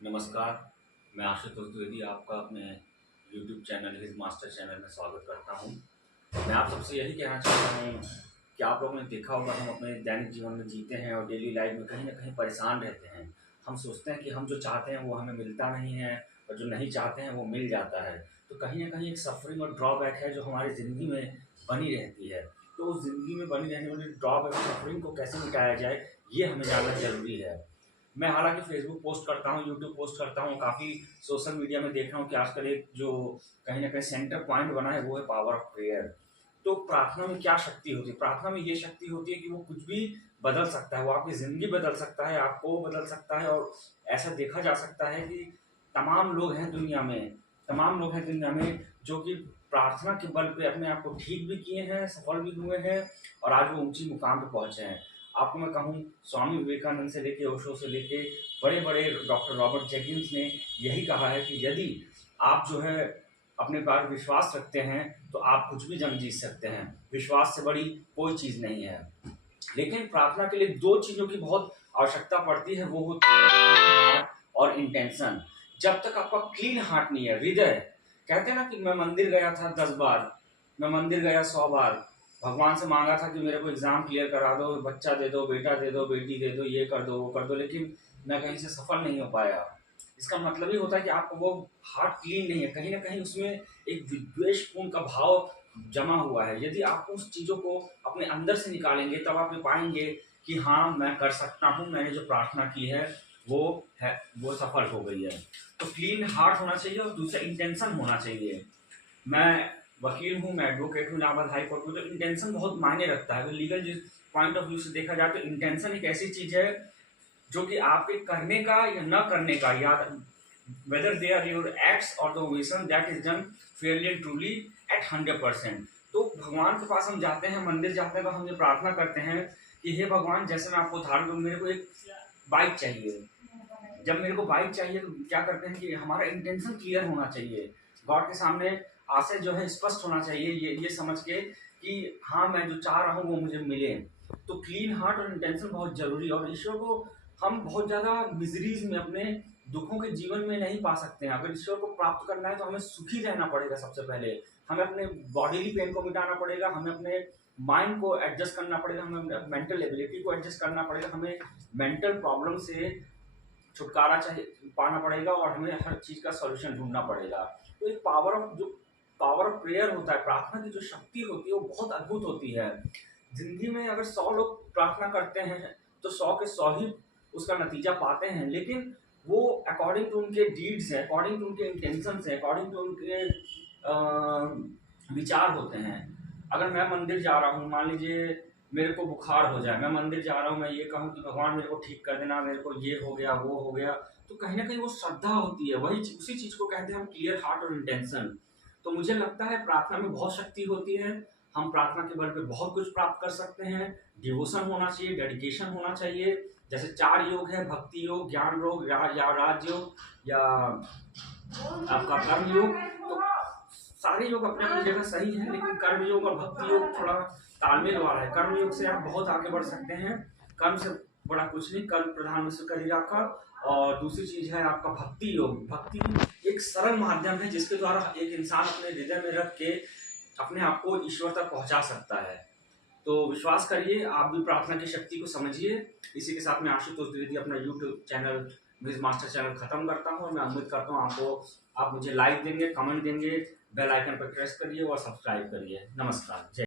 नमस्कार, मैं आशुतोष द्विवेदी आपका अपने YouTube channel his master channel में स्वागत करता हूँ। मैं आप सबसे यही कहना चाहता हूँ कि आप लोगों ने देखा होगा हम अपने दैनिक जीवन में जीते हैं और डेली लाइफ में कहीं न कहीं परेशान रहते हैं। हम सोचते हैं कि हम जो चाहते हैं वो हमें मिलता नहीं है और जो नहीं चाहते हैं वो मिल जाता है। तो कहीं न कहीं एक सफ़रिंग और ड्रॉबैक है जो हमारी ज़िंदगी में बनी रहती है। तो उस ज़िंदगी में बनी रहने वाली ड्रॉबैक और सफ़रिंग को कैसे मिटाया जाए, ये हमें जानना ज़रूरी है। मैं हालाँकि फ़ेसबुक पोस्ट करता हूँ, यूट्यूब पोस्ट करता हूँ, काफ़ी सोशल मीडिया में देख रहा हूँ कि आजकल एक जो कहीं न कहीं सेंटर पॉइंट बना है वो है पावर ऑफ प्रेयर। तो प्रार्थना में क्या शक्ति होती है? प्रार्थना में ये शक्ति होती है कि वो कुछ भी बदल सकता है, वो आपकी ज़िंदगी बदल सकता है, आपको बदल सकता है और ऐसा देखा जा सकता है कि तमाम लोग हैं दुनिया में जो कि प्रार्थना के बल पे अपने आप को ठीक भी किए हैं, सफल भी हुए हैं और आज वो ऊँची मुकाम पे पहुँचे हैं। आपको मैं कहूँ स्वामी विवेकानंद से लेके ओशो से लेके बड़े-बड़े डॉक्टर रॉबर्ट जेकिन्स ने यही कहा है कि यदि आप जो है अपने पर विश्वास रखते हैं, तो आप कुछ भी जंग जीत सकते हैं। विश्वास से बड़ी कोई चीज़ नहीं है। लेकिन प्रार्थना के लिए 2 चीज़ों की बहुत आवश्यकता पड़ती है, वो होती है हार्ट और इंटेंशन। जब तक आपका क्लीन हार्ट नहीं है, हृदय कहते हैं ना कि मैं मंदिर गया था 10 बार, मैं मंदिर गया 100 बार, भगवान से माँगा था कि मेरे को एग्ज़ाम क्लियर करा दो, बच्चा दे दो, बेटा दे दो, बेटी दे दो, ये कर दो, वो कर दो, लेकिन मैं कहीं से सफल नहीं हो पाया। इसका मतलब ये होता है कि आपका वो हार्ट क्लीन नहीं है, कहीं न कहीं उसमें एक विद्वेषपूर्ण का भाव जमा हुआ है। यदि आप उस चीज़ों को अपने अंदर से निकालेंगे तब आप ये पाएँगे कि हाँ, मैं कर सकता हूँ, मैंने जो प्रार्थना की है वो सफल हो गई है। तो क्लीन हार्ट होना चाहिए और दूसरा इंटेंशन होना चाहिए। मैं वकील हूँ, मैं एडवोकेट हूँ इलाहाबाद हाई कोर्ट में, तो इंटेंशन बहुत मायने रखता है। अगर लीगल जिस पॉइंट ऑफ व्यू से देखा जाए तो इंटेंशन एक ऐसी चीज़ है जो कि आपके करने का या न करने का याद whether they are your acts or the omission that is done fairly and truly at 100%। तो भगवान के पास हम जाते हैं, मंदिर जाते हैं तो हम ये प्रार्थना करते हैं कि हे भगवान, जैसे मैं आपको उदाहरण दूँ, मेरे को एक बाइक चाहिए। जब मेरे को बाइक चाहिए तो क्या करते हैं कि हमारा इंटेंशन क्लियर होना चाहिए। गॉड के सामने आशय जो है स्पष्ट होना चाहिए, ये समझ के कि हाँ, मैं जो चाह रहा हूँ वो मुझे मिले। तो क्लीन हार्ट और इंटेंशन बहुत ज़रूरी है और ईश्वर को हम बहुत ज़्यादा मिज़रीज़ में, अपने दुखों के जीवन में नहीं पा सकते हैं। अगर ईश्वर को प्राप्त करना है तो हमें सुखी रहना पड़ेगा सबसे पहले। हमें अपने बॉडीली पेन को मिटाना पड़ेगा, हमें अपने माइंड को एडजस्ट करना पड़ेगा, हमें मेंटल एबिलिटी को एडजस्ट करना पड़ेगा, हमें मेंटल प्रॉब्लम से छुटकारा चाहिए पाना पड़ेगा और हमें हर चीज़ का सॉल्यूशन ढूँढना पड़ेगा। तो एक पावर ऑफ प्रेयर होता है, प्रार्थना की जो शक्ति होती है वो बहुत अद्भुत होती है। ज़िंदगी में अगर 100 लोग प्रार्थना करते हैं, तो 100 के 100 ही उसका नतीजा पाते हैं, लेकिन वो अकॉर्डिंग टू उनके डीड्स हैं, अकॉर्डिंग टू उनके इंटेंशंस हैं, अकॉर्डिंग टू उनके विचार होते हैं। अगर मैं मंदिर जा रहा हूँ, मान लीजिए मेरे को बुखार हो जाए, मैं मंदिर जा रहा हूँ, मैं ये कहूँ कि भगवान मेरे को ठीक कर देना, मेरे को ये हो गया, वो हो गया, तो कहीं न कहीं वो श्रद्धा होती है, उसी चीज़ को कहते हैं हम क्लियर हार्ट और इंटेंशन। तो मुझे लगता है प्रार्थना में बहुत शक्ति होती है, हम प्रार्थना के बल पे बहुत कुछ प्राप्त कर सकते हैं। डिवोशन होना चाहिए, डेडिकेशन होना चाहिए। जैसे 4 योग है, भक्ति योग, ज्ञान योग या राजयोग या आपका कर्म योग। तो सारे योग अपने-अपनी जगह सही हैं, लेकिन कर्म योग और भक्ति योग थोड़ा तालमेल वाला है। कर्म योग से आप बहुत आगे बढ़ सकते हैं। कर्म से बड़ा कुछ नहीं, कर्म प्रधान विश्व का आपका। और दूसरी चीज़ है आपका भक्ति योग। भक्ति एक सरल माध्यम है जिसके द्वारा एक इंसान अपने हृदय में रख के अपने आप को ईश्वर तक पहुँचा सकता है। तो विश्वास करिए, आप भी प्रार्थना की शक्ति को समझिए। इसी के साथ मैं आशुतोष द्विवेदी अपना YouTube channel miss master channel खत्म करता हूँ और मैं उम्मीद करता हूँ आप मुझे लाइक देंगे, कमेंट देंगे, बेल आइकन पर प्रेस करिए और सब्सक्राइब करिए। नमस्कार, जय